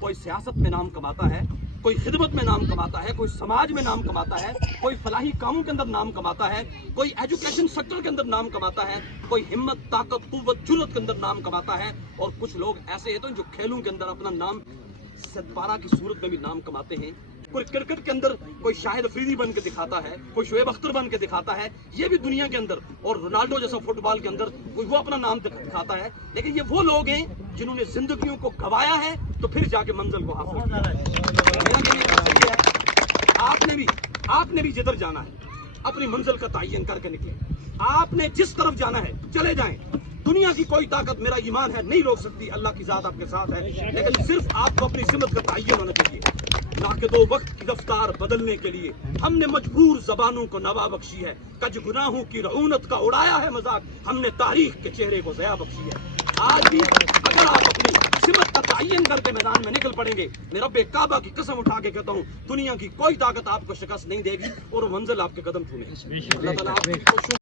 کوئی سیاست میں نام کماتا ہے، کوئی خدمت میں نام کماتا ہے، کوئی سماج میں نام کماتا ہے، کوئی فلاحی کاموں کے اندر نام کماتا ہے، کوئی ایجوکیشن سیکٹر کے اندر نام کماتا ہے، کوئی ہمت، طاقت، قوت، جرأت کے اندر نام کماتا ہے، اور کچھ لوگ ایسے ہیں جو کھیلوں کے اندر اپنا نام ستارہ کی صورت میں بھی نام کماتے ہیں۔ کوئی کرکٹ کے اندر کوئی شاہد افریدی بن کے دکھاتا ہے، کوئی شعیب اختر بن کے دکھاتا ہے، یہ بھی دنیا کے اندر، اور رونالڈو جیسا فٹ بال کے اندر کوئی وہ اپنا نام دکھاتا ہے، لیکن یہ وہ لوگ ہیں جنہوں نے زندگیوں کو گوایا ہے تو پھر جا کے منزل کو حاصل کیا ہے۔ آپ نے بھی جدھر جانا ہے اپنی منزل کا تعین کر کے نکلے، آپ نے جس طرف جانا ہے چلے جائیں، دنیا کی کوئی طاقت، میرا ایمان ہے، نہیں روک سکتی، اللہ کی ذات آپ کے ساتھ ہے، لیکن صرف آپ کو اپنی سمت کا تعین ہونا چاہیے۔ کہ دو وقت کی رفتار بدلنے کے لیے ہم نے مجبور زبانوں کو نوا بخشی ہے، کج گناہوں کی رعونت کا اڑایا ہے مذاق، ہم نے تاریخ کے چہرے کو ضیاء بخشی ہے۔ آج بھی اگر آپ اپنی سمت کا تعین کر کے میدان میں نکل پڑیں گے، میں رب کعبہ کی قسم اٹھا کے کہتا ہوں، دنیا کی کوئی طاقت آپ کو شکست نہیں دے گی، اور وہ منزل آپ کے قدم چھونے گی۔ اللہ تعالیٰ آپ کی